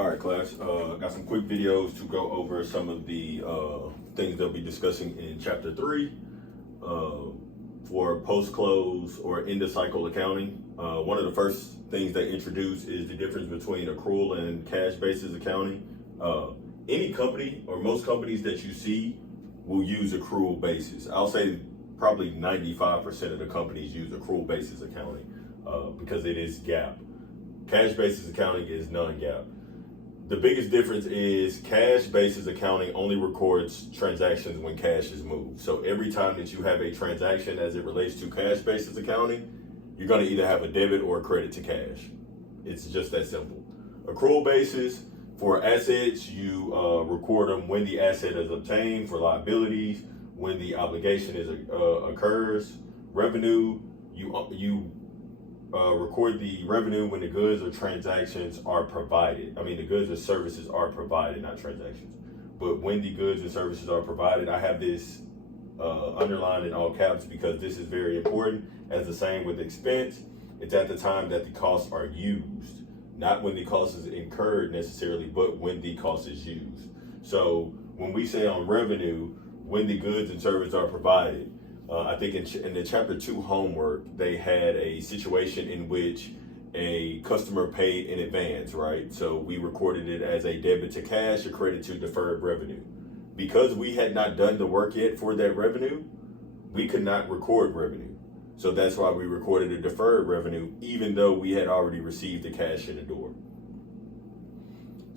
All right, class. Got some quick videos to go over some of the things they'll be discussing in chapter 3 for post-close or end-of-cycle accounting. One of the first things they introduce is the difference between accrual and cash basis accounting. Any company or most companies that you see will use accrual basis. I'll say probably 95% of the companies use accrual basis accounting because it is GAAP. Cash basis accounting is non-GAAP. The biggest difference is cash basis accounting only records transactions when cash is moved. So every time that you have a transaction as it relates to cash basis accounting, you're going to either have a debit or a credit to cash. It's just that simple. Accrual basis, for assets, you record them when the asset is obtained. For liabilities, when the obligation occurs. Revenue, you record the revenue when the goods or transactions are provided. The goods or services are provided, not transactions. But when the goods and services are provided, I have this underlined in all caps because this is very important. As the same with expense, it's at the time that the costs are used, not when the cost is incurred necessarily, but when the cost is used. So when we say on revenue, when the goods and services are provided, I think in the chapter 2 homework, they had a situation in which a customer paid in advance, right? So we recorded it as a debit to cash, a credit to deferred revenue. Because we had not done the work yet for that revenue, we could not record revenue. So that's why we recorded a deferred revenue, even though we had already received the cash in the door.